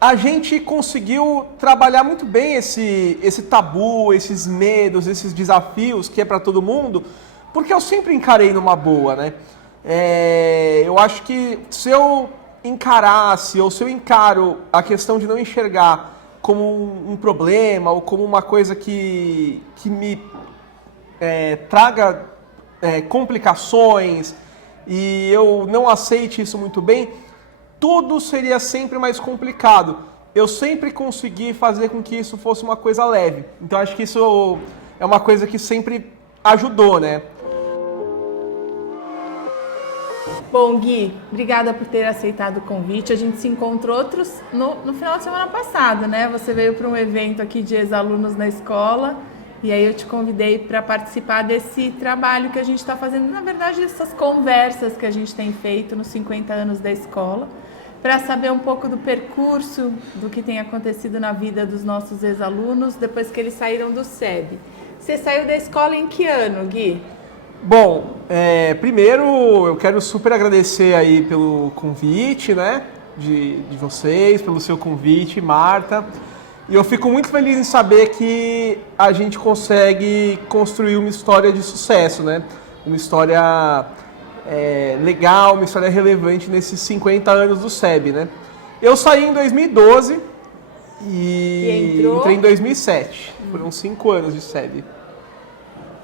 a gente conseguiu trabalhar muito bem esse tabu, esses medos, esses desafios que é para todo mundo, porque eu sempre encarei numa boa, né? Eu acho que se eu encarasse, ou se eu encaro a questão de não enxergar como um problema, ou como uma coisa que me traga complicações, e eu não aceite isso muito bem, tudo seria sempre mais complicado. Eu sempre consegui fazer com que isso fosse uma coisa leve. Então acho que isso é uma coisa que sempre ajudou, né? Bom, Gui, obrigada por ter aceitado o convite. A gente se encontrou no final de semana passado, né? Você veio para um evento aqui de ex-alunos na escola e aí eu te convidei para participar desse trabalho que a gente está fazendo, na verdade, dessas conversas que a gente tem feito nos 50 anos da escola, para saber um pouco do percurso, do que tem acontecido na vida dos nossos ex-alunos depois que eles saíram do SEB. Você saiu da escola em que ano, Gui? Bom, primeiro eu quero super agradecer aí pelo convite, né, de vocês, pelo seu convite, Marta. E eu fico muito feliz em saber que a gente consegue construir uma história de sucesso, né? Uma história legal, uma história relevante nesses 50 anos do SEB, né? Eu saí em 2012 e entrei em 2007. Foram 5 anos de SEB.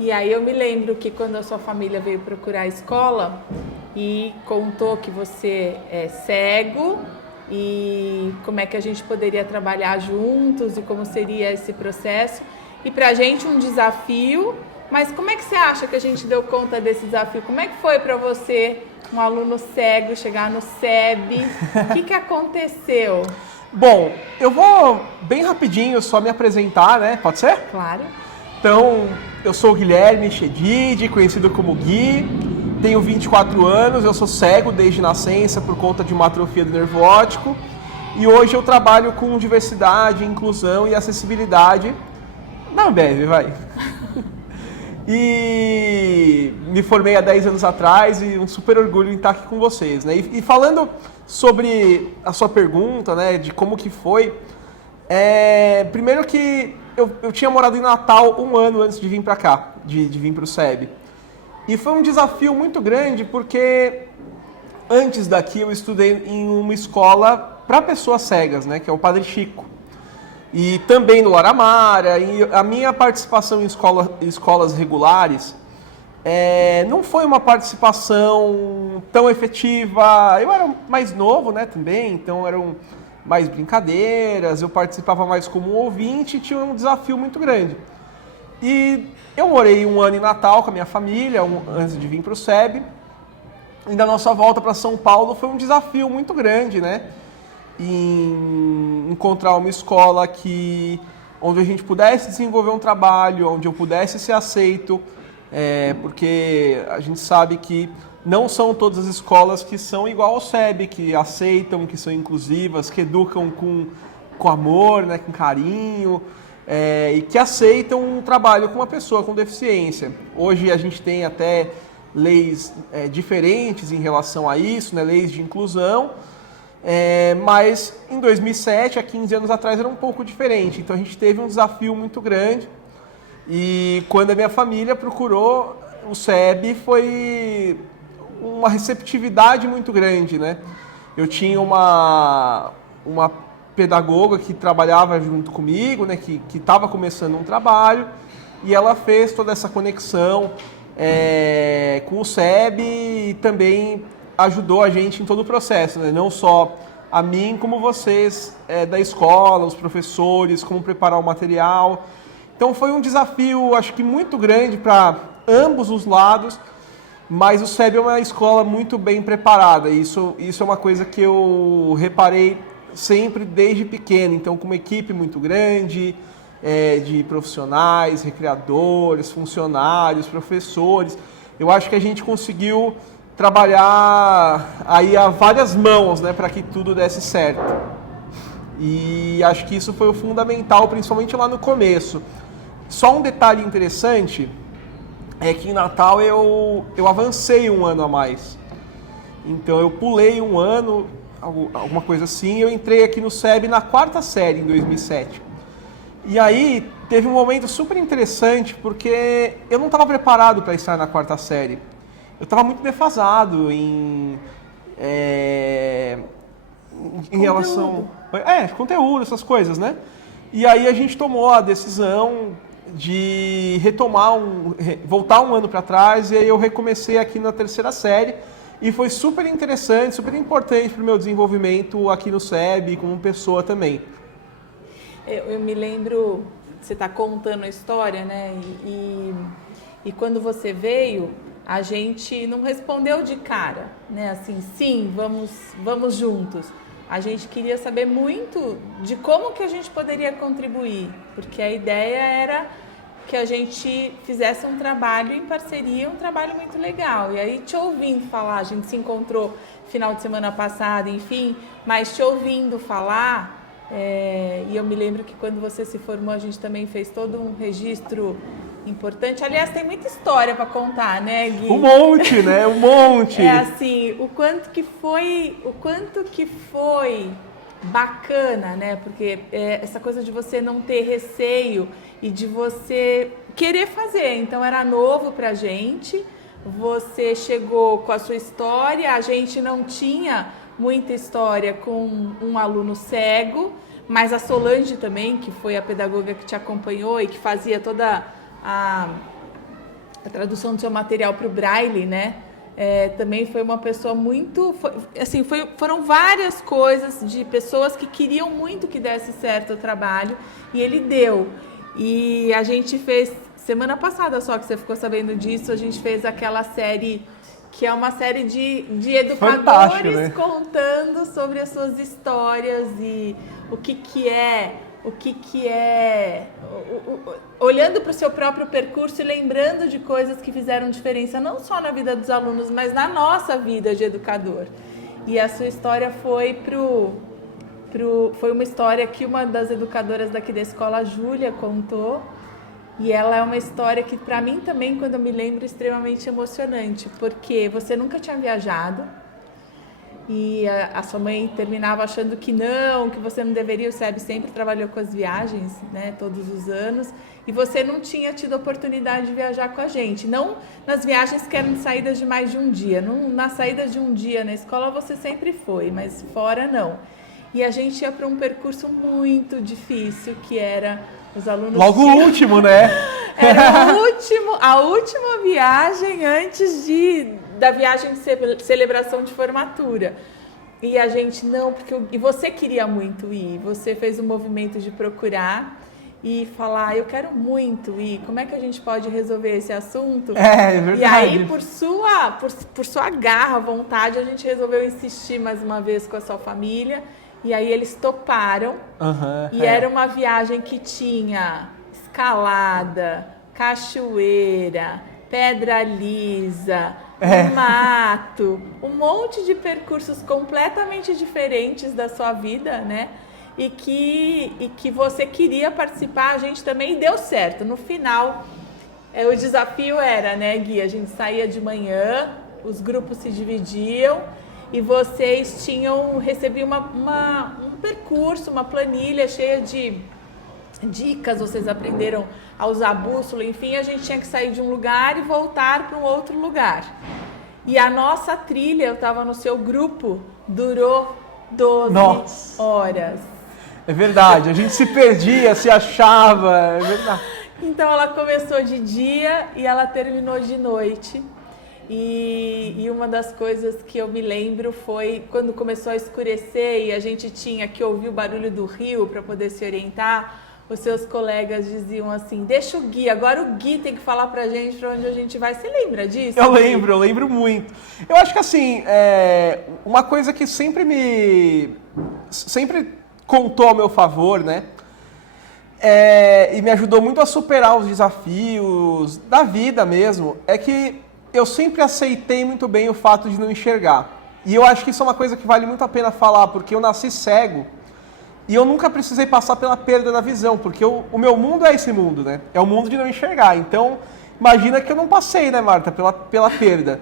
E aí eu me lembro que quando a sua família veio procurar a escola e contou que você é cego e como é que a gente poderia trabalhar juntos e como seria esse processo. E pra gente um desafio, mas como é que você acha que a gente deu conta desse desafio? Como é que foi para você, um aluno cego, chegar no SEB? O que aconteceu? Bom, eu vou bem rapidinho só me apresentar, né? Pode ser? Claro. Então, eu sou o Guilherme Chedid, conhecido como Gui, tenho 24 anos, eu sou cego desde nascença por conta de uma atrofia do nervo óptico e hoje eu trabalho com diversidade, inclusão e acessibilidade na Ambev, vai. E me formei há 10 anos atrás e um super orgulho em estar aqui com vocês, né? E falando sobre a sua pergunta, né, de como que foi, primeiro que eu tinha morado em Natal 1 ano antes de vir para cá, de vir para o SEB. E foi um desafio muito grande porque antes daqui eu estudei em uma escola para pessoas cegas, né, que é o Padre Chico. E também no Lara Amara, e a minha participação em escolas regulares não foi uma participação tão efetiva. Eu era mais novo, né, também, então eram mais brincadeiras, eu participava mais como um ouvinte e tinha um desafio muito grande. E eu morei 1 ano em Natal com a minha família, antes de vir para o SEB, e da nossa volta para São Paulo foi um desafio muito grande, né? Em encontrar uma escola onde a gente pudesse desenvolver um trabalho, onde eu pudesse ser aceito, porque a gente sabe que não são todas as escolas que são igual ao SEB, que aceitam, que são inclusivas, que educam com amor, né, com carinho, e que aceitam um trabalho com uma pessoa com deficiência. Hoje a gente tem até leis diferentes em relação a isso, né, leis de inclusão, mas em 2007, há 15 anos atrás, era um pouco diferente. Então a gente teve um desafio muito grande e quando a minha família procurou o SEB foi uma receptividade muito grande, né? Eu tinha uma pedagoga que trabalhava junto comigo, né? Que estava começando um trabalho e ela fez toda essa conexão com o SEB e também ajudou a gente em todo o processo, né? Não só a mim, como vocês da escola, os professores, como preparar o material. Então foi um desafio, acho que muito grande para ambos os lados, mas o SEB é uma escola muito bem preparada. Isso é uma coisa que eu reparei sempre desde pequeno. Então, com uma equipe muito grande, de profissionais, recreadores, funcionários, professores, eu acho que a gente conseguiu trabalhar aí a várias mãos, né, para que tudo desse certo. E acho que isso foi o fundamental, principalmente lá no começo. Só um detalhe interessante é que em Natal eu avancei 1 ano a mais. Então eu pulei 1 ano, alguma coisa assim. Eu entrei aqui no SEB na 4ª série, em 2007. E aí teve um momento super interessante, porque eu não estava preparado para estar na 4ª série. Eu estava muito defasado em relação... conteúdo, essas coisas, né? E aí a gente tomou a decisão de voltar um ano para trás, e aí eu recomecei aqui na 3ª série, e foi super interessante, super importante para o meu desenvolvimento aqui no SEB, como pessoa também. Eu me lembro, você está contando a história, né? E quando você veio, a gente não respondeu de cara, né? Assim, sim, vamos juntos. A gente queria saber muito de como que a gente poderia contribuir, porque a ideia era que a gente fizesse um trabalho em parceria, um trabalho muito legal. E aí, te ouvindo falar, a gente se encontrou final de semana passada, enfim, mas te ouvindo falar... e eu me lembro que quando você se formou, a gente também fez todo um registro importante. Aliás, tem muita história para contar, né, Gui? Um monte, né? Um monte. É assim, o quanto que foi bacana, né? Porque essa coisa de você não ter receio e de você querer fazer. Então, era novo pra gente. Você chegou com a sua história, a gente não tinha muita história com um aluno cego, mas a Solange também, que foi a pedagoga que te acompanhou e que fazia toda a tradução do seu material para o Braille, né? Também foi uma pessoa muito... foram várias coisas de pessoas que queriam muito que desse certo o trabalho, e ele deu. E a gente fez, semana passada só que você ficou sabendo disso, a gente fez aquela série... que é uma série de educadores, né? Contando sobre as suas histórias e o que é, olhando para o seu próprio percurso e lembrando de coisas que fizeram diferença, não só na vida dos alunos, mas na nossa vida de educador. E a sua história foi foi uma história que uma das educadoras daqui da escola, a Júlia, contou. E ela é uma história que, para mim também, quando eu me lembro, é extremamente emocionante, porque você nunca tinha viajado e a sua mãe terminava achando que você não deveria. O SEB sempre trabalhou com as viagens, né, todos os anos, e você não tinha tido a oportunidade de viajar com a gente. Não nas viagens que eram saídas de mais de um dia, nas saídas de um dia na escola você sempre foi, mas fora não. E a gente ia para um percurso muito difícil, que era... Os alunos logo o último, né? Era a última viagem antes da viagem de celebração de formatura. E a gente e você queria muito ir, você fez um movimento de procurar e falar, eu quero muito ir, como é que a gente pode resolver esse assunto? É verdade. E aí, por sua garra, vontade, a gente resolveu insistir mais uma vez com a sua família. E aí eles toparam, era uma viagem que tinha escalada, cachoeira, pedra lisa, mato, um monte de percursos completamente diferentes da sua vida, né? E que você queria participar, a gente também, e deu certo. No final, o desafio era, né, Gui? A gente saía de manhã, os grupos se dividiam, e vocês recebiam um percurso, uma planilha cheia de dicas, vocês aprenderam a usar a bússola, enfim, a gente tinha que sair de um lugar e voltar para um outro lugar. E a nossa trilha, eu estava no seu grupo, durou 12 horas. É verdade, a gente se perdia, se achava, é verdade. Então ela começou de dia e ela terminou de noite. E uma das coisas que eu me lembro foi quando começou a escurecer e a gente tinha que ouvir o barulho do rio para poder se orientar. Os seus colegas diziam assim, deixa o Gui, agora o Gui tem que falar pra gente pra onde a gente vai. Você lembra disso? Eu lembro muito. Eu acho que assim, uma coisa que sempre contou ao meu favor, né? E me ajudou muito a superar os desafios da vida mesmo, é que eu sempre aceitei muito bem o fato de não enxergar. E eu acho que isso é uma coisa que vale muito a pena falar, porque eu nasci cego e eu nunca precisei passar pela perda da visão, porque o meu mundo é esse mundo, né? É o mundo de não enxergar. Então, imagina que eu não passei, né, Marta, pela perda.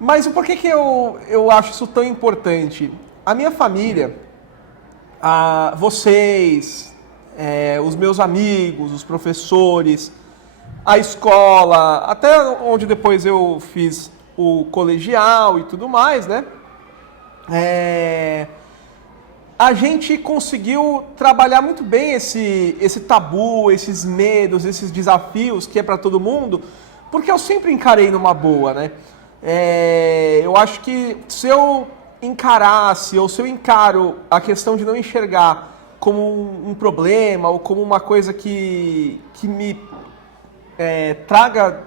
Mas o porquê que eu acho isso tão importante? a minha família, vocês, os meus amigos, os professores, a escola, até onde depois eu fiz o colegial e tudo mais, né? A gente conseguiu trabalhar muito bem esse tabu, esses medos, esses desafios que é para todo mundo, porque eu sempre encarei numa boa, né? Eu acho que se eu encarasse, ou se eu encaro a questão de não enxergar como um problema, ou como uma coisa que me traga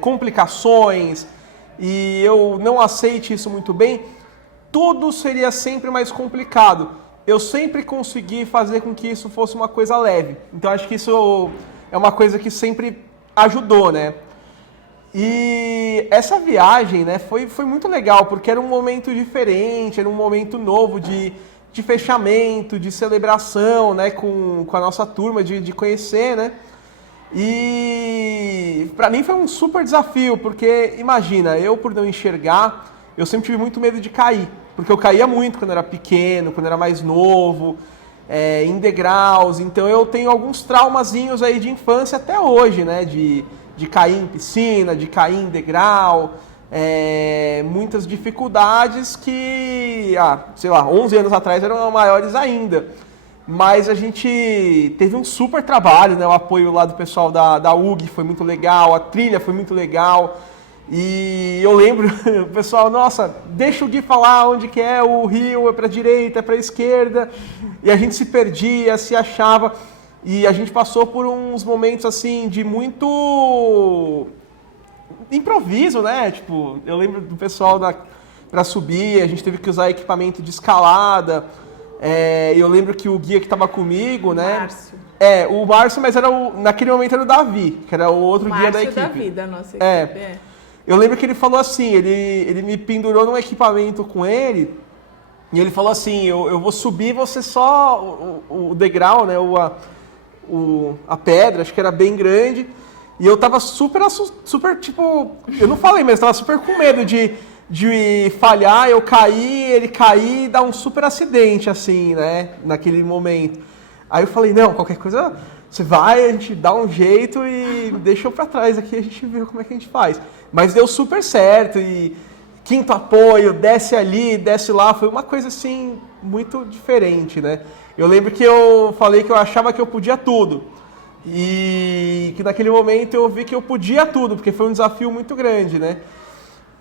complicações, e eu não aceite isso muito bem, tudo seria sempre mais complicado. Eu sempre consegui fazer com que isso fosse uma coisa leve. Então acho que isso é uma coisa que sempre ajudou, né? E essa viagem, né, foi muito legal, porque era um momento diferente, era um momento novo de fechamento, de celebração, né, com a nossa turma, de conhecer, né? E pra mim foi um super desafio, porque imagina, eu por não enxergar, eu sempre tive muito medo de cair. Porque eu caía muito quando era pequeno, quando era mais novo, em degraus. Então eu tenho alguns traumazinhos aí de infância até hoje, né? De cair em piscina, de cair em degrau. Muitas dificuldades que, sei lá, 11 anos atrás eram maiores ainda. Mas a gente teve um super trabalho, né? O apoio lá do pessoal da UG foi muito legal, a trilha foi muito legal. E eu lembro, o pessoal, nossa, deixa o Gui falar onde que é o rio, é para direita, é para esquerda. E a gente se perdia, se achava. E a gente passou por uns momentos assim de muito improviso, né? Tipo, eu lembro do pessoal para subir, a gente teve que usar equipamento de escalada. Eu lembro que o guia que estava comigo, né? Márcio. O Márcio, mas naquele momento era o Davi, que era o outro guia da equipe. Márcio Davi, da nossa equipe. Eu lembro que ele falou assim, ele me pendurou num equipamento com ele, e ele falou assim, eu vou subir, você só o degrau, né, a pedra, acho que era bem grande, e eu tava super, tipo, eu não falei, mas eu tava super com medo de falhar, eu cair, ele cair e dar um super acidente, assim, né, naquele momento. Aí eu falei, não, qualquer coisa, você vai, a gente dá um jeito e deixa eu pra trás aqui, a gente vê como é que a gente faz. Mas deu super certo e quinto apoio, desce ali, desce lá, foi uma coisa assim muito diferente, né? Eu lembro que eu falei que eu achava que eu podia tudo e que naquele momento eu vi que eu podia tudo, porque foi um desafio muito grande, né?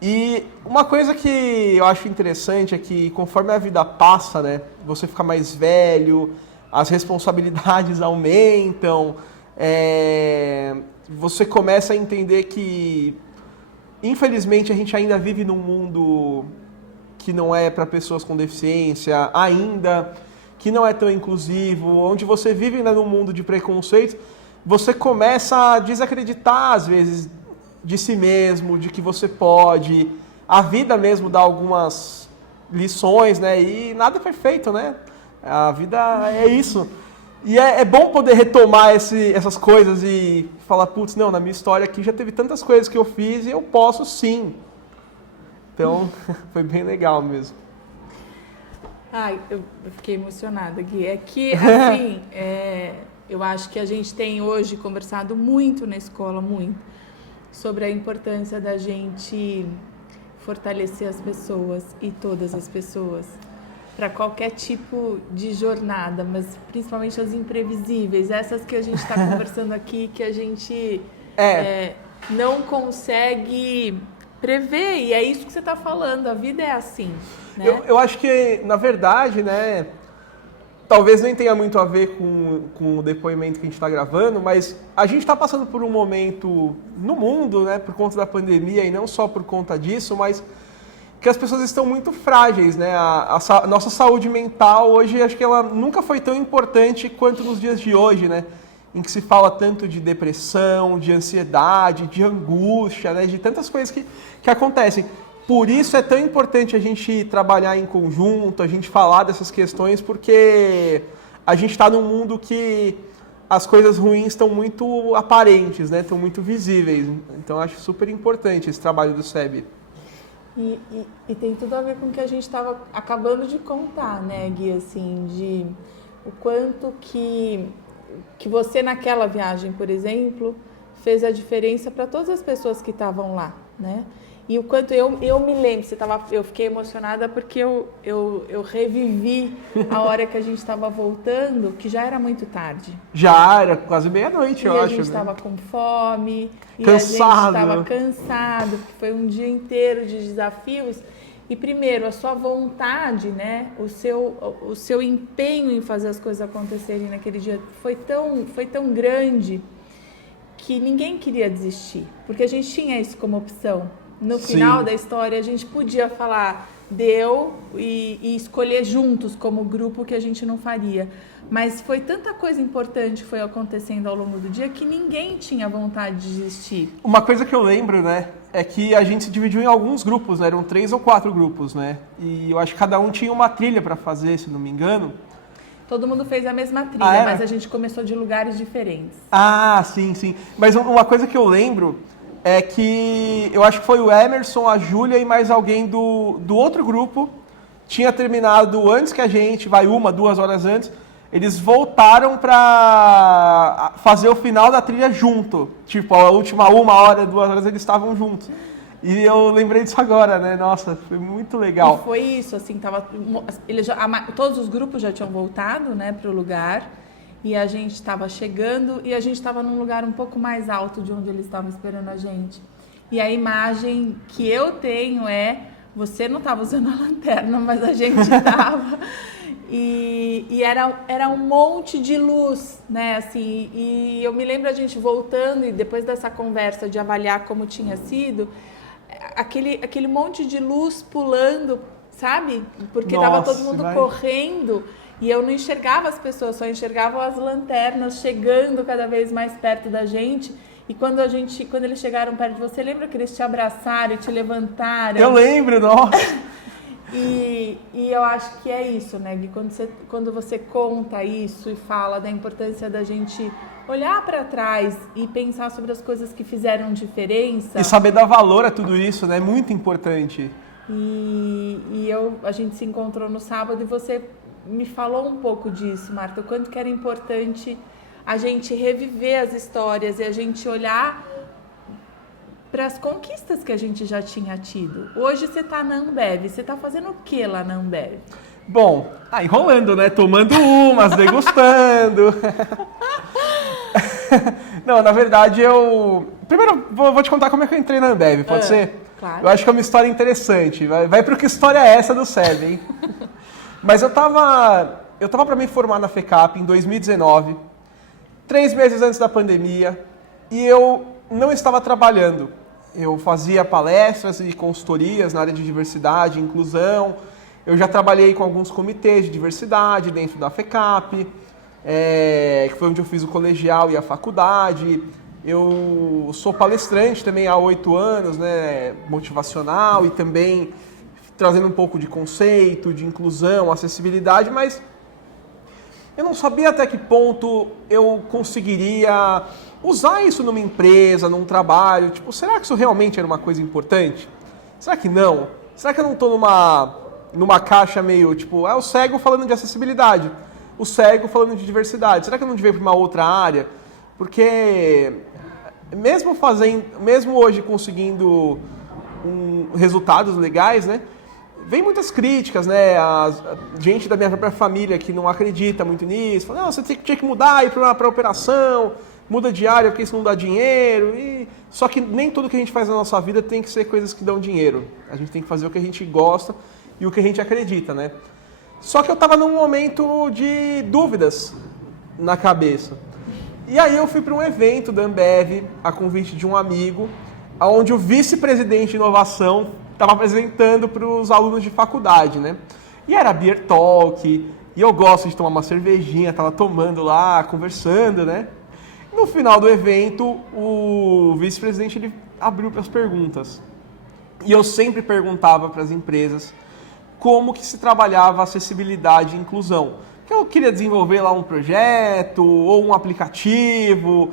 E uma coisa que eu acho interessante é que conforme a vida passa, né, você fica mais velho, as responsabilidades aumentam, você começa a entender que infelizmente, a gente ainda vive num mundo que não é para pessoas com deficiência, ainda, que não é tão inclusivo, onde você vive ainda num mundo de preconceito, você começa a desacreditar, às vezes, de si mesmo, de que você pode. A vida mesmo dá algumas lições, né? E nada é perfeito, né? A vida é isso. E é bom poder retomar essas coisas e falar, putz, não, na minha história aqui já teve tantas coisas que eu fiz e eu posso sim. Então, foi bem legal mesmo. Ai, eu fiquei emocionada, Gui. É que, assim, eu acho que a gente tem hoje conversado muito na escola, muito, sobre a importância da gente fortalecer as pessoas e todas as pessoas para qualquer tipo de jornada, mas principalmente as imprevisíveis, essas que a gente está conversando aqui, que a gente não consegue prever, e é isso que você está falando, a vida é assim, né? Eu acho que, na verdade, né, talvez nem tenha muito a ver com o depoimento que a gente está gravando, mas a gente está passando por um momento no mundo, né, por conta da pandemia, e não só por conta disso, mas que as pessoas estão muito frágeis, né? A nossa saúde mental hoje, acho que ela nunca foi tão importante quanto nos dias de hoje, né? Em que se fala tanto de depressão, de ansiedade, de angústia, né? De tantas coisas que acontecem. Por isso é tão importante a gente trabalhar em conjunto, a gente falar dessas questões, porque a gente está num mundo que as coisas ruins estão muito aparentes, né? Estão muito visíveis. Então acho super importante esse trabalho do SEB. E tem tudo a ver com o que a gente estava acabando de contar, né, Gui, assim, de o quanto que você naquela viagem, por exemplo, fez a diferença para todas as pessoas que estavam lá, né? E o quanto eu me lembro, eu fiquei emocionada porque eu revivi a hora que a gente estava voltando, que já era muito tarde. Já era quase meia-noite, eu acho. E a gente estava com fome, cansado. E a gente estava cansado, porque foi um dia inteiro de desafios. E primeiro, a sua vontade, né? O seu empenho em fazer as coisas acontecerem naquele dia foi tão grande que ninguém queria desistir, porque a gente tinha isso como opção. No final da história, a gente podia falar deu e escolher juntos como grupo que a gente não faria. Mas foi tanta coisa importante que foi acontecendo ao longo do dia que ninguém tinha vontade de desistir. Uma coisa que eu lembro, né, é que a gente se dividiu em alguns grupos, né, eram 3 ou 4 grupos, né, e eu acho que cada um tinha uma trilha para fazer, se não me engano. Todo mundo fez a mesma trilha, mas a gente começou de lugares diferentes. Ah, sim, sim. Mas uma coisa que eu lembro é que eu acho que foi o Emerson, a Júlia e mais alguém do outro grupo tinha terminado antes que a gente, 1, 2 horas antes. Eles voltaram para fazer o final da trilha junto. Tipo, a última 1 hora, 2 horas eles estavam juntos. E eu lembrei disso agora, né? Nossa, foi muito legal. E foi isso, assim, todos os grupos já tinham voltado, né, para o lugar. E a gente estava chegando e a gente estava num lugar um pouco mais alto de onde eles estavam esperando a gente. E a imagem que eu tenho você não estava usando a lanterna, mas a gente estava. E era um monte de luz, né? Assim, e eu me lembro a gente voltando e depois dessa conversa de avaliar como tinha sido, aquele monte de luz pulando, sabe? Porque estava todo mundo correndo. E eu não enxergava as pessoas, só enxergava as lanternas chegando cada vez mais perto da gente. E quando eles chegaram perto de você, lembra que eles te abraçaram e te levantaram? Eu lembro, nossa! E eu acho que é isso, né, Gui? Quando você conta isso e fala da importância da gente olhar para trás e pensar sobre as coisas que fizeram diferença. E saber dar valor a tudo isso, né? É muito importante. A gente se encontrou no sábado e você me falou um pouco disso, Marta, o quanto que era importante a gente reviver as histórias e a gente olhar para as conquistas que a gente já tinha tido. Hoje você está na Ambev, você está fazendo o que lá na Ambev? Bom, enrolando, né? Tomando umas, degustando. Não, na verdade primeiro vou te contar como é que eu entrei na Ambev, pode ser? Claro. Eu acho que é uma história interessante. Vai pro que história é essa do SEB, hein? Mas eu tava para me formar na FECAP em 2019, 3 meses antes da pandemia, e eu não estava trabalhando. Eu fazia palestras e consultorias na área de diversidade e inclusão. Eu já trabalhei com alguns comitês de diversidade dentro da FECAP, que foi onde eu fiz o colegial e a faculdade. Eu sou palestrante também há 8 anos, né, motivacional e também trazendo um pouco de conceito, de inclusão, acessibilidade, mas eu não sabia até que ponto eu conseguiria usar isso numa empresa, num trabalho. Tipo, será que isso realmente era uma coisa importante? Será que não? Será que eu não estou numa caixa meio, tipo, o cego falando de acessibilidade, o cego falando de diversidade? Será que eu não devia ir para uma outra área? Porque mesmo hoje conseguindo resultados legais, né? Vem muitas críticas, né? A gente da minha própria família que não acredita muito nisso, fala, não, você tinha que mudar, ir para a operação, muda de área porque isso não dá dinheiro. Só que nem tudo que a gente faz na nossa vida tem que ser coisas que dão dinheiro. A gente tem que fazer o que a gente gosta e o que a gente acredita, né? Só que eu estava num momento de dúvidas na cabeça. E aí eu fui para um evento da Ambev, a convite de um amigo, onde o vice-presidente de inovação estava apresentando para os alunos de faculdade, né? E era beer talk, e eu gosto de tomar uma cervejinha, estava tomando lá, conversando, né? No final do evento, o vice-presidente ele abriu para as perguntas. E eu sempre perguntava para as empresas como que se trabalhava acessibilidade e inclusão. Que eu queria desenvolver lá um projeto ou um aplicativo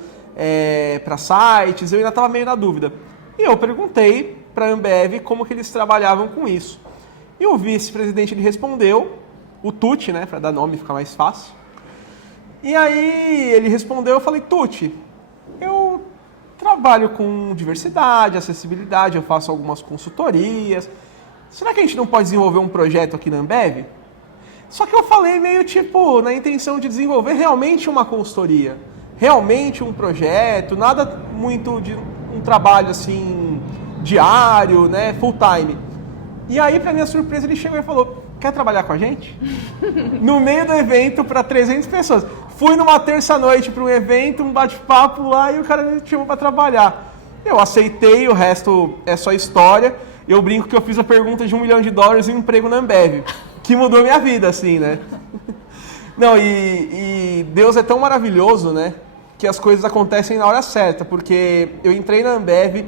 para sites, eu ainda estava meio na dúvida. E eu perguntei para a Ambev como que eles trabalhavam com isso. E o vice-presidente ele respondeu, o Tucci, né, para dar nome ficar mais fácil. E aí ele respondeu, eu falei, Tucci, eu trabalho com diversidade, acessibilidade, eu faço algumas consultorias. Será que a gente não pode desenvolver um projeto aqui na Ambev? Só que eu falei meio tipo, na intenção de desenvolver realmente uma consultoria, realmente um projeto, nada muito de um trabalho assim, diário, né, full time. E aí, pra minha surpresa, ele chegou e falou, quer trabalhar com a gente? No meio do evento, para 300 pessoas. Fui numa terça-noite para um evento, um bate-papo lá, e o cara me chamou para trabalhar. Eu aceitei, o resto é só história. Eu brinco que eu fiz a pergunta de $1 milhão e um emprego na Ambev, que mudou minha vida, assim, né? Não, e Deus é tão maravilhoso, né? Que as coisas acontecem na hora certa, porque eu entrei na Ambev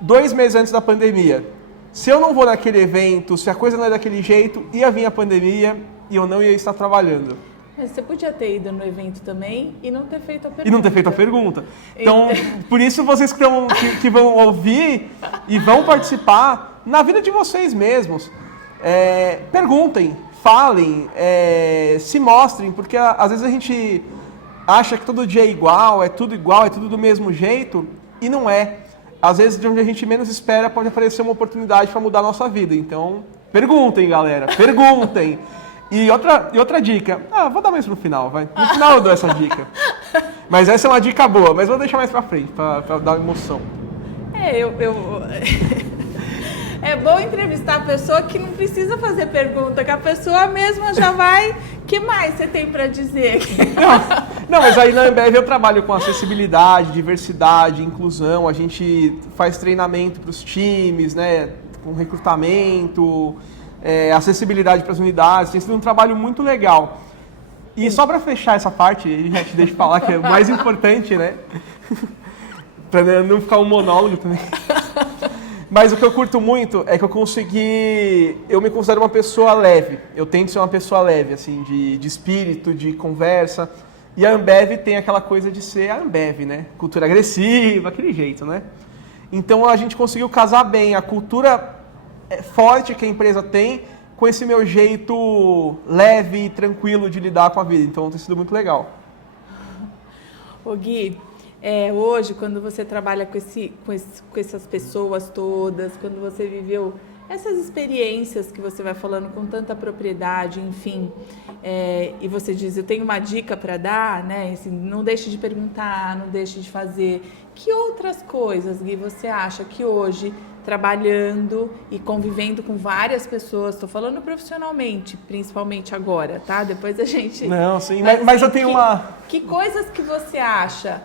2 meses antes da pandemia. Se eu não vou naquele evento, se a coisa não é daquele jeito, ia vir a pandemia e eu não ia estar trabalhando. Mas você podia ter ido no evento também e não ter feito a pergunta. E não ter feito a pergunta. Então, por isso vocês que vão ouvir e vão participar, na vida de vocês mesmos, perguntem, falem, se mostrem, porque às vezes a gente acha que todo dia é igual, é tudo do mesmo jeito, e não é. Às vezes, de onde a gente menos espera, pode aparecer uma oportunidade para mudar a nossa vida. Então, perguntem, galera, perguntem. E outra dica, vou dar mais no final, vai. No final eu dou essa dica. Mas essa é uma dica boa, mas vou deixar mais pra frente, pra dar emoção. É bom entrevistar a pessoa que não precisa fazer pergunta, que a pessoa mesma já vai... O que mais você tem para dizer? Não, mas aí na Ambev eu trabalho com acessibilidade, diversidade, inclusão, a gente faz treinamento para os times, né, com recrutamento... acessibilidade para as unidades, tem sido um trabalho muito legal. E só para fechar essa parte, já te deixo falar que é o mais importante, né? Para não ficar um monólogo também. Mas o que eu curto muito é que eu me considero uma pessoa leve. Eu tento ser uma pessoa leve, assim, de espírito, de conversa. E a Ambev tem aquela coisa de ser a Ambev, né? Cultura agressiva, aquele jeito, né? Então a gente conseguiu casar bem a cultura forte que a empresa tem com esse meu jeito leve e tranquilo de lidar com a vida. Então tem sido muito legal. Ô Gui, hoje quando você trabalha com essas pessoas todas, quando você viveu essas experiências que você vai falando com tanta propriedade, enfim, e você diz, eu tenho uma dica para dar, né? Assim, não deixe de perguntar, não deixe de fazer. Que outras coisas, Gui, você acha que hoje, trabalhando e convivendo com várias pessoas, estou falando profissionalmente, principalmente agora, tá? Depois a gente... Não, sim, mas eu tenho Que coisas que você acha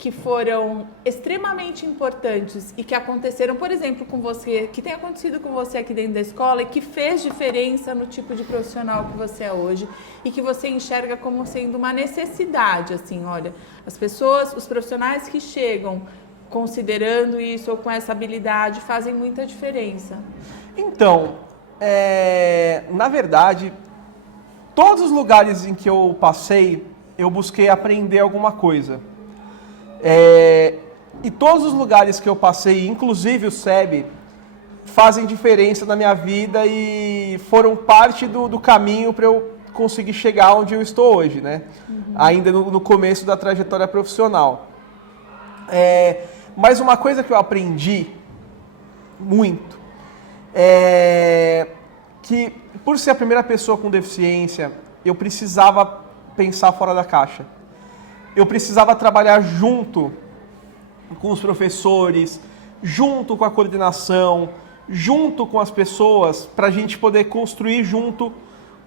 que foram extremamente importantes e que aconteceram, por exemplo, com você, que tem acontecido com você aqui dentro da escola e que fez diferença no tipo de profissional que você é hoje e que você enxerga como sendo uma necessidade, assim, olha, as pessoas, os profissionais que chegam considerando isso ou com essa habilidade fazem muita diferença. Então, na verdade, todos os lugares em que eu passei, eu busquei aprender alguma coisa. E todos os lugares que eu passei, inclusive o SEB, fazem diferença na minha vida e foram parte do caminho para eu conseguir chegar onde eu estou hoje, né? Ainda no começo da trajetória profissional. Mas uma coisa que eu aprendi muito que, por ser a primeira pessoa com deficiência, eu precisava pensar fora da caixa. Eu precisava trabalhar junto com os professores, junto com a coordenação, junto com as pessoas, para a gente poder construir junto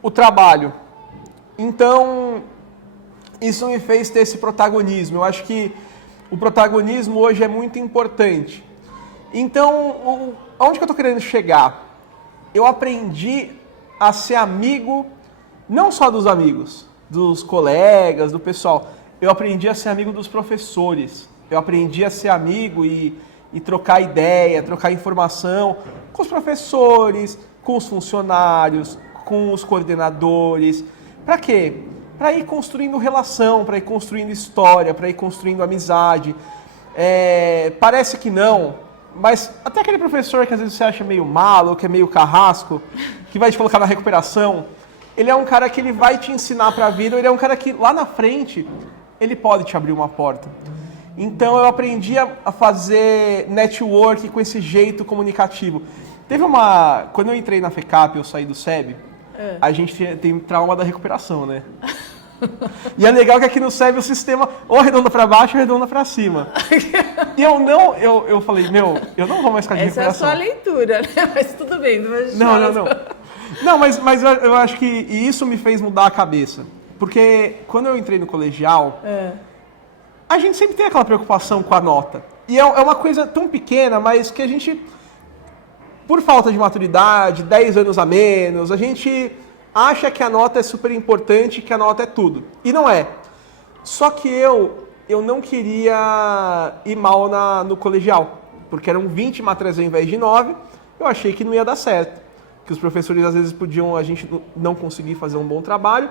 o trabalho. Então, isso me fez ter esse protagonismo. Eu acho que o protagonismo hoje é muito importante. Então, aonde que eu estou querendo chegar? Eu aprendi a ser amigo, não só dos amigos, dos colegas, do pessoal. Eu aprendi a ser amigo dos professores. Eu aprendi a ser amigo e trocar ideia, trocar informação com os professores, com os funcionários, com os coordenadores. Para quê? Para ir construindo relação, para ir construindo história, para ir construindo amizade. Parece que não, Mas até aquele professor que às vezes você acha meio malo, que é meio carrasco, que vai te colocar na recuperação, ele é um cara que ele vai te ensinar para a vida, ele é um cara que lá na frente, ele pode te abrir uma porta. Então eu aprendi a fazer network com esse jeito comunicativo. Quando eu entrei na FECAP, eu saí do SEB, a gente tem trauma da recuperação, né? E é legal que aqui no SEB o sistema ou arredonda para baixo ou arredonda para cima. E eu falei, eu não vou mais ficar de recuperação. Essa é a sua leitura, né? Mas tudo bem. Não. Não, mas eu acho que isso me fez mudar a cabeça. Porque quando eu entrei no colegial, a gente sempre tem aquela preocupação com a nota. E é uma coisa tão pequena, mas que a gente, por falta de maturidade, 10 anos a menos, a gente acha que a nota é super importante, que a nota é tudo. E não é. Só que eu não queria ir mal no colegial, porque eram 20 matérias ao invés de 9, eu achei que não ia dar certo. Que os professores às vezes a gente não conseguir fazer um bom trabalho.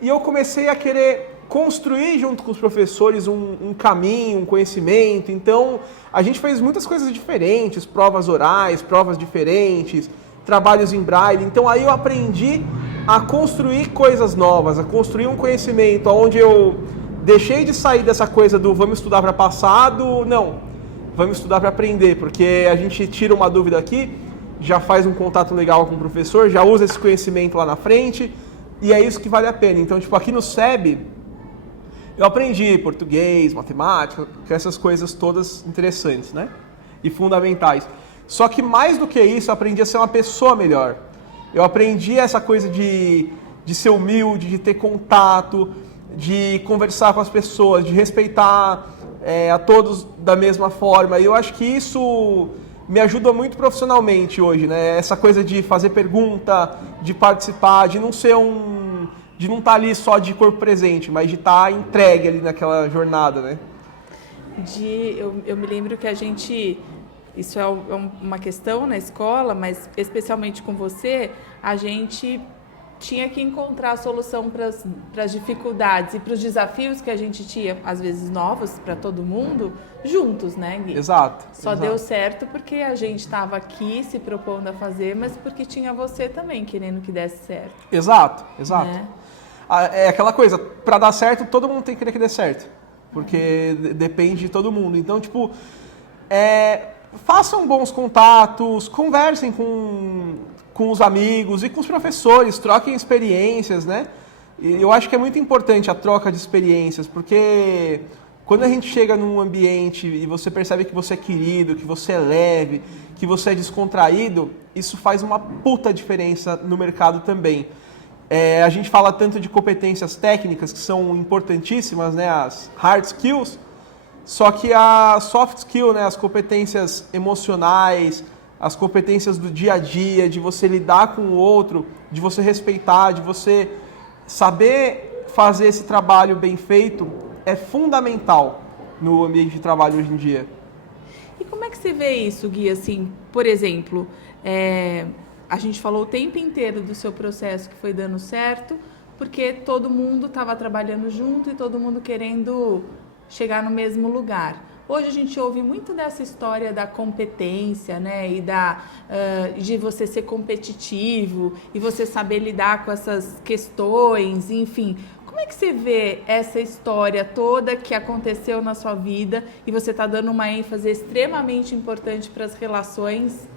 E eu comecei a querer construir junto com os professores um caminho, um conhecimento. Então, a gente fez muitas coisas diferentes, provas orais, provas diferentes, trabalhos em braille. Então, aí eu aprendi a construir coisas novas, a construir um conhecimento, onde eu deixei de sair dessa coisa do vamos estudar para passado, não, vamos estudar para aprender, porque a gente tira uma dúvida aqui, já faz um contato legal com o professor, já usa esse conhecimento lá na frente, e é isso que vale a pena. Então, aqui no SEB, eu aprendi português, matemática, essas coisas todas interessantes, né? E fundamentais. Só que mais do que isso, eu aprendi a ser uma pessoa melhor. Eu aprendi essa coisa de ser humilde, de ter contato, de conversar com as pessoas, de respeitar a todos da mesma forma. E eu acho que isso me ajuda muito profissionalmente hoje, né? Essa coisa de fazer pergunta, de participar, de não ser de não estar ali só de corpo presente, mas de estar entregue ali naquela jornada, né? Eu me lembro que isso é uma questão na escola, mas especialmente com você, a gente tinha que encontrar a solução para as dificuldades e para os desafios que a gente tinha, às vezes novos para todo mundo, juntos, né, Gui? Exato. Só deu certo porque a gente estava aqui se propondo a fazer, mas porque tinha você também querendo que desse certo. Exato. Né? É aquela coisa, para dar certo, todo mundo tem que querer que dê certo, porque depende de todo mundo. Então, façam bons contatos, conversem com os amigos e com os professores, troquem experiências, né? E eu acho que é muito importante a troca de experiências, porque quando a gente chega num ambiente e você percebe que você é querido, que você é leve, que você é descontraído, isso faz uma puta diferença no mercado também. A gente fala tanto de competências técnicas, que são importantíssimas, né? As hard skills, só que a soft skill, né? As competências emocionais, as competências do dia a dia, de você lidar com o outro, de você respeitar, de você saber fazer esse trabalho bem feito, é fundamental no ambiente de trabalho hoje em dia. E como é que você vê isso, Gui? Assim, por exemplo, a gente falou o tempo inteiro do seu processo que foi dando certo, porque todo mundo estava trabalhando junto e todo mundo querendo chegar no mesmo lugar. Hoje a gente ouve muito dessa história da competência, né? E de você ser competitivo e você saber lidar com essas questões, enfim. Como é que você vê essa história toda que aconteceu na sua vida e você está dando uma ênfase extremamente importante para as relações,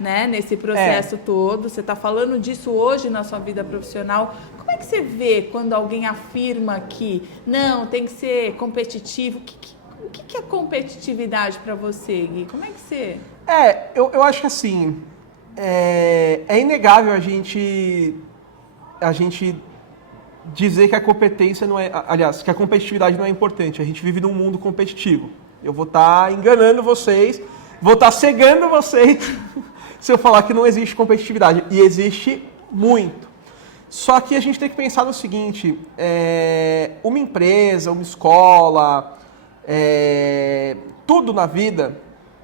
né? Nesse processo todo. Você está falando disso hoje na sua vida profissional. Como é que você vê quando alguém afirma que não, tem que ser competitivo? O que é competitividade para você, Gui? Como é que você... Eu acho que assim, é inegável a gente dizer que a competência não é... Aliás, que a competitividade não é importante. A gente vive num mundo competitivo. Eu vou estar enganando vocês, vou estar cegando vocês se eu falar que não existe competitividade. E existe muito. Só que a gente tem que pensar no seguinte, uma empresa, uma escola... tudo na vida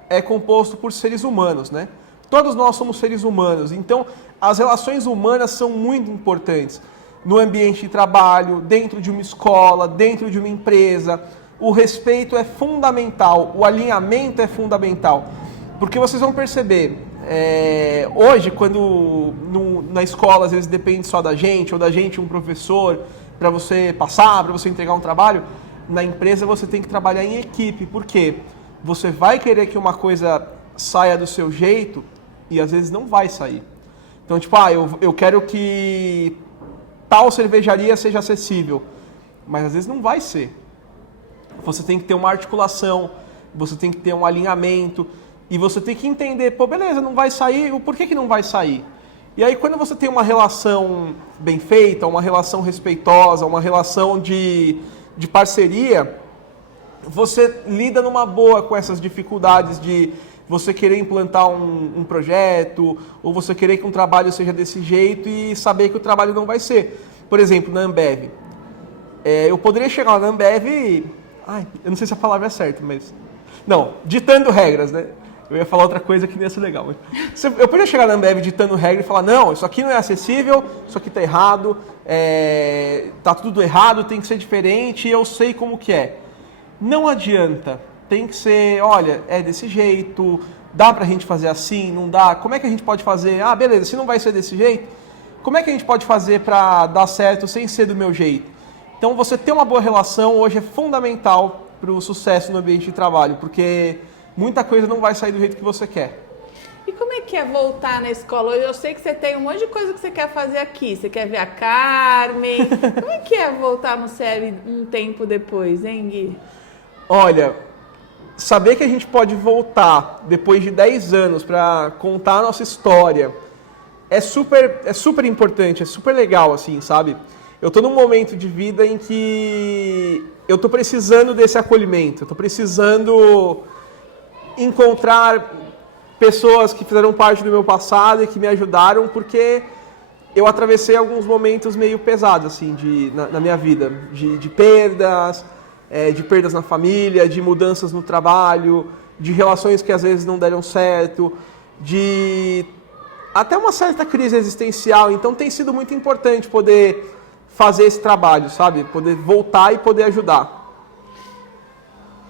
é composto por seres humanos, né? Todos nós somos seres humanos, então as relações humanas são muito importantes no ambiente de trabalho, dentro de uma escola, dentro de uma empresa. O respeito é fundamental, o alinhamento é fundamental. Porque vocês vão perceber, hoje, quando na escola, às vezes depende só da gente, ou da gente um professor, para você passar, para você entregar um trabalho, na empresa você tem que trabalhar em equipe. Por quê? Você vai querer que uma coisa saia do seu jeito e às vezes não vai sair. Então, tipo, eu quero que tal cervejaria seja acessível, mas às vezes não vai ser. Você tem que ter uma articulação, você tem que ter um alinhamento e você tem que entender, pô, beleza, não vai sair, o porquê que não vai sair? E aí, quando você tem uma relação bem feita, uma relação respeitosa, uma relação de parceria, você lida numa boa com essas dificuldades de você querer implantar um projeto, ou você querer que um trabalho seja desse jeito e saber que o trabalho não vai ser. Por exemplo, na Ambev. Eu poderia chegar na Ambev e... eu não sei se a palavra é certa, mas... Não, ditando regras, né? Eu ia falar outra coisa que não ia ser legal. Mas... Eu poderia chegar na Ambev ditando regras e falar, não, isso aqui não é acessível, isso aqui tá errado, tá tudo errado, tem que ser diferente, eu sei como que é. Não adianta. Tem que ser, olha, é desse jeito, dá pra gente fazer assim, não dá? Como é que a gente pode fazer? Beleza, se não vai ser desse jeito, como é que a gente pode fazer pra dar certo sem ser do meu jeito? Então, você ter uma boa relação hoje é fundamental pro sucesso no ambiente de trabalho, porque muita coisa não vai sair do jeito que você quer. E como é que é voltar na escola? Eu sei que você tem um monte de coisa que você quer fazer aqui. Você quer ver a Carmen. Como é que é voltar no CEB um tempo depois, hein, Gui? Olha, saber que a gente pode voltar depois de 10 anos para contar a nossa história é super importante, é super legal, assim, sabe? Eu tô num momento de vida em que eu tô precisando desse acolhimento, eu tô precisando encontrar pessoas que fizeram parte do meu passado e que me ajudaram, porque eu atravessei alguns momentos meio pesados, assim, na minha vida, de perdas, de perdas na família, de mudanças no trabalho, de relações que às vezes não deram certo, de até uma certa crise existencial. Então tem sido muito importante poder fazer esse trabalho, sabe? Poder voltar e poder ajudar.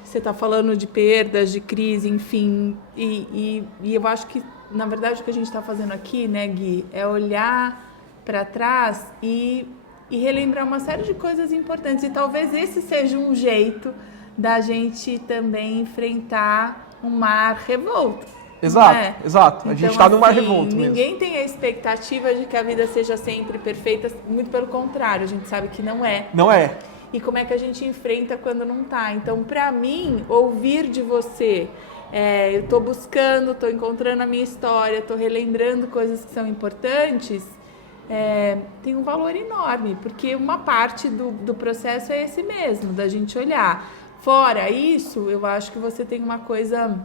Você está falando de perdas, de crise, enfim, e eu acho que, na verdade, o que a gente está fazendo aqui, né, Gui, é olhar para trás e relembrar uma série de coisas importantes. E talvez esse seja um jeito da gente também enfrentar um mar revolto. Exato, exato. Então, a gente está no mar revolto mesmo. Ninguém tem a expectativa de que a vida seja sempre perfeita, muito pelo contrário, a gente sabe que não é. Não é. E como é que a gente enfrenta quando não tá. Então, para mim, ouvir de você, eu tô buscando, tô encontrando a minha história, tô relembrando coisas que são importantes, tem um valor enorme, porque uma parte do processo é esse mesmo, da gente olhar. Fora isso, eu acho que você tem uma coisa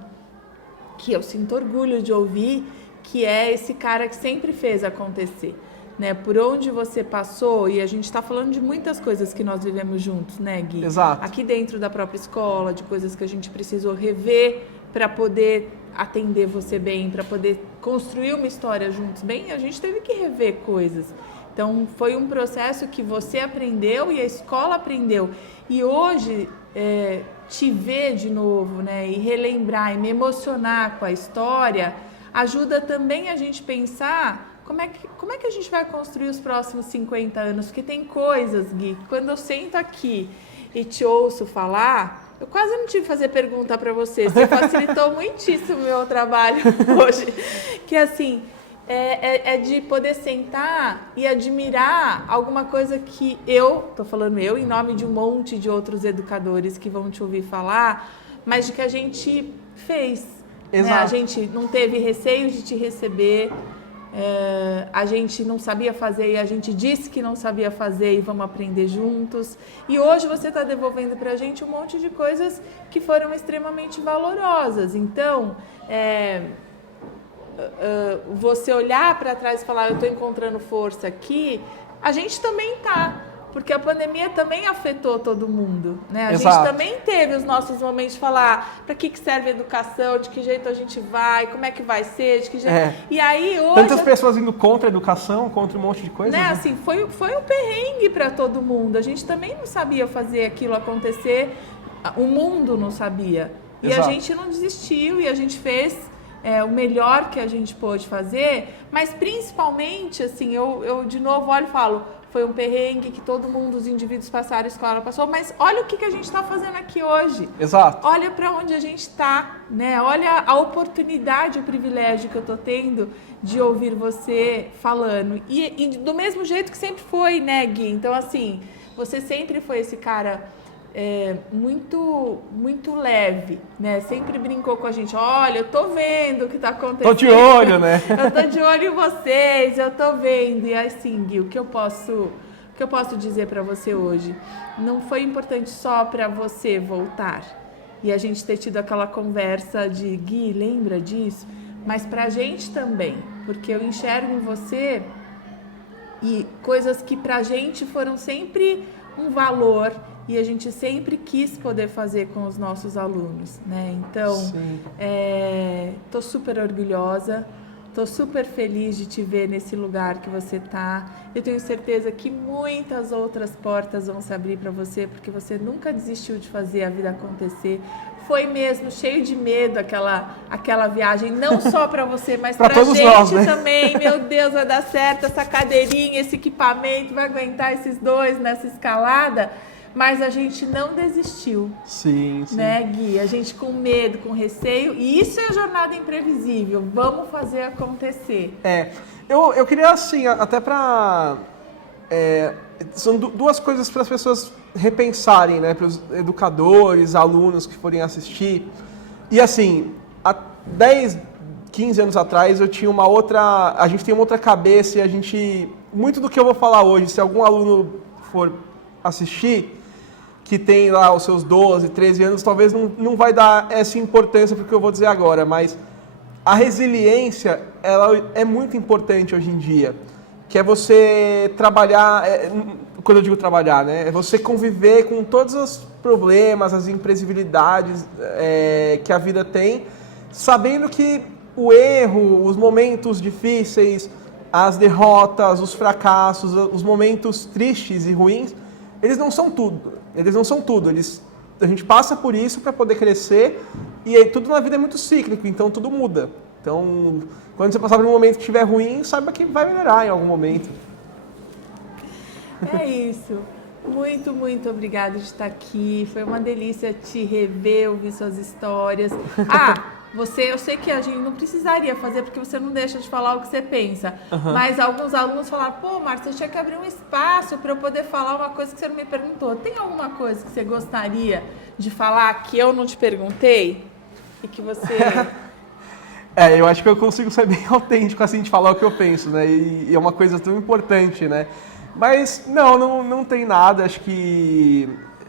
que eu sinto orgulho de ouvir, que é esse cara que sempre fez acontecer. Né, por onde você passou, e a gente está falando de muitas coisas que nós vivemos juntos, né, Gui? Exato. Aqui dentro da própria escola, de coisas que a gente precisou rever para poder atender você bem, para poder construir uma história juntos bem, a gente teve que rever coisas. Então, foi um processo que você aprendeu e a escola aprendeu. E hoje, te ver de novo, né, e relembrar e me emocionar com a história, ajuda também a gente pensar como é que a gente vai construir os próximos 50 anos? Porque tem coisas, Gui, quando eu sento aqui e te ouço falar, eu quase não tive que fazer pergunta para você. Você facilitou muitíssimo o meu trabalho hoje. Que assim, é de poder sentar e admirar alguma coisa que tô falando eu, em nome de um monte de outros educadores que vão te ouvir falar, mas de que a gente fez. Exato. Né? A gente não teve receio de te receber. A gente não sabia fazer e a gente disse que não sabia fazer e vamos aprender juntos. E hoje você está devolvendo para a gente um monte de coisas que foram extremamente valorosas. Então, você olhar para trás e falar, eu estou encontrando força aqui, a gente também está. Porque a pandemia também afetou todo mundo, né? A Exato. gente também teve os nossos momentos de falar para que serve a educação, de que jeito a gente vai, como é que vai ser, de que jeito... E aí hoje... Tantas pessoas indo contra a educação, contra um monte de coisa. Né? Assim, foi um perrengue para todo mundo. A gente também não sabia fazer aquilo acontecer, o mundo não sabia. E Exato. A gente não desistiu e a gente fez o melhor que a gente pôde fazer, mas principalmente, assim, eu de novo olho e falo, foi um perrengue que todo mundo, os indivíduos passaram, a escola passou, mas olha o que a gente está fazendo aqui hoje. Exato. Olha para onde a gente está, né? Olha a oportunidade, o privilégio que eu tô tendo de ouvir você falando. E do mesmo jeito que sempre foi, né, Gui? Então, assim, você sempre foi esse cara muito leve, né? Sempre brincou com a gente. Olha, eu tô vendo o que tá acontecendo. Tô de olho, né? Eu tô de olho em vocês, eu tô vendo. E assim, Gui, o que eu posso dizer para você hoje? Não foi importante só para você voltar e a gente ter tido aquela conversa de Gui, lembra disso? Mas pra gente também, porque eu enxergo em você e coisas que pra gente foram sempre um valor e a gente sempre quis poder fazer com os nossos alunos, né? Então, tô super orgulhosa, tô super feliz de te ver nesse lugar que você tá. Eu tenho certeza que muitas outras portas vão se abrir para você, porque você nunca desistiu de fazer a vida acontecer. Foi mesmo cheio de medo aquela viagem, não só para você, mas para a gente nós, né? também. Meu Deus, vai dar certo essa cadeirinha, esse equipamento, vai aguentar esses dois nessa escalada. Mas a gente não desistiu. Sim, sim. Né, Gui? A gente com medo, com receio. E isso é jornada imprevisível. Vamos fazer acontecer. Eu queria, assim, até para... são duas coisas para as pessoas repensarem, né? Para os educadores, alunos que forem assistir. E, assim, há 10, 15 anos atrás, eu tinha uma outra... A gente tem uma outra cabeça e a gente... Muito do que eu vou falar hoje, se algum aluno for assistir, que tem lá os seus 12, 13 anos, talvez não vai dar essa importância para o que eu vou dizer agora, mas a resiliência, ela é muito importante hoje em dia, que é você trabalhar, quando eu digo trabalhar, né, é você conviver com todos os problemas, as imprevisibilidades que a vida tem, sabendo que o erro, os momentos difíceis, as derrotas, os fracassos, os momentos tristes e ruins, eles não são tudo. A gente passa por isso para poder crescer e aí, tudo na vida é muito cíclico, então tudo muda. Então, quando você passar por um momento que estiver ruim, saiba que vai melhorar em algum momento. É isso. Muito, muito obrigada de estar aqui. Foi uma delícia te rever, ouvir suas histórias. Eu sei que a gente não precisaria fazer, porque você não deixa de falar o que você pensa. Uhum. Mas alguns alunos falaram, pô, Márcia, você tinha que abrir um espaço para eu poder falar uma coisa que você não me perguntou. Tem alguma coisa que você gostaria de falar que eu não te perguntei? E que você... eu acho que eu consigo ser bem autêntico, assim, de falar o que eu penso, né? E é uma coisa tão importante, né? Mas, não tem nada, acho que...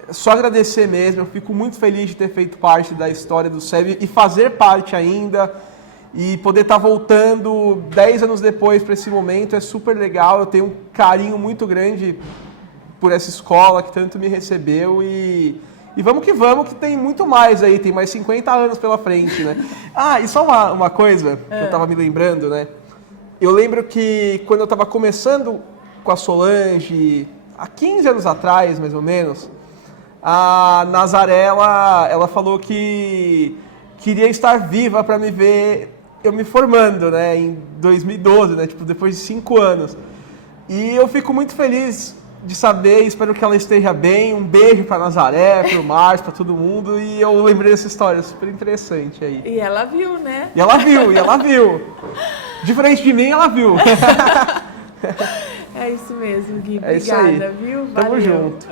Só agradecer mesmo, eu fico muito feliz de ter feito parte da história do SEB e fazer parte ainda e poder estar voltando 10 anos depois para esse momento é super legal. Eu tenho um carinho muito grande por essa escola que tanto me recebeu e vamos que tem muito mais aí, tem mais 50 anos pela frente, né? E só uma coisa que eu estava me lembrando, né? Eu lembro que quando eu estava começando com a Solange, há 15 anos atrás, mais ou menos, a Nazaré, ela falou que queria estar viva para me ver eu me formando, né, em 2012, né, tipo, depois de 5 anos. E eu fico muito feliz de saber, espero que ela esteja bem. Um beijo para Nazaré, para o Márcio, para todo mundo. E eu lembrei dessa história super interessante aí. E ela viu, né? E ela viu. Diferente de mim, ela viu. É isso mesmo, Gui. É isso aí. Obrigada, viu? Tamo Valeu. junto.